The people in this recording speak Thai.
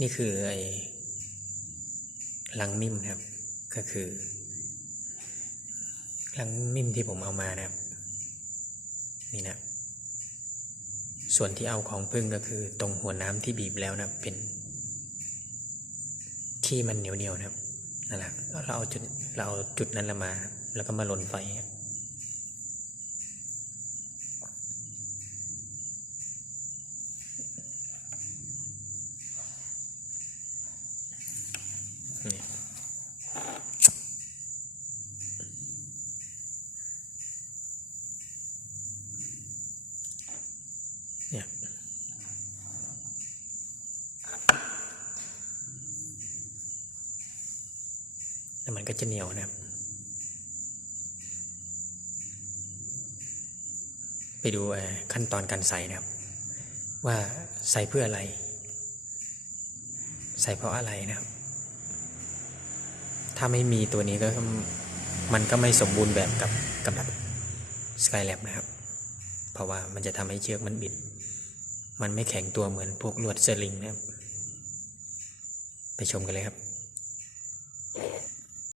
นี่คือไอ้ลังมิมครับ ก็คือลังมิมที่ผมเอามานะครับ นี่นะ ส่วนที่เอาของพึ่งก็คือ ตรงหัวน้ำที่บีบแล้วนะเป็นที่มันเหนียวๆนะครับนั่นแหละเราเอาจุดเราเอาจุดนั้นละมา แล้วก็มาหล่นไฟครับ เนี่ยแล้วมันก็จะเหนียวนะครับ ไปดูเอ่อขั้นตอนการใส่นะครับ ว่าใส่เพื่ออะไร ใส่เพราะอะไรนะครับ ถ้าไม่มีตัวนี้ก็มันก็ไม่สมบูรณ์แบบกับกับดัก Skylab นะครับ เพราะว่ามันจะทำให้เชือกมันบิด มันไม่แข็งตัวเหมือนพวกลวดสลิงนะครับ ไปชมกันเลยครับ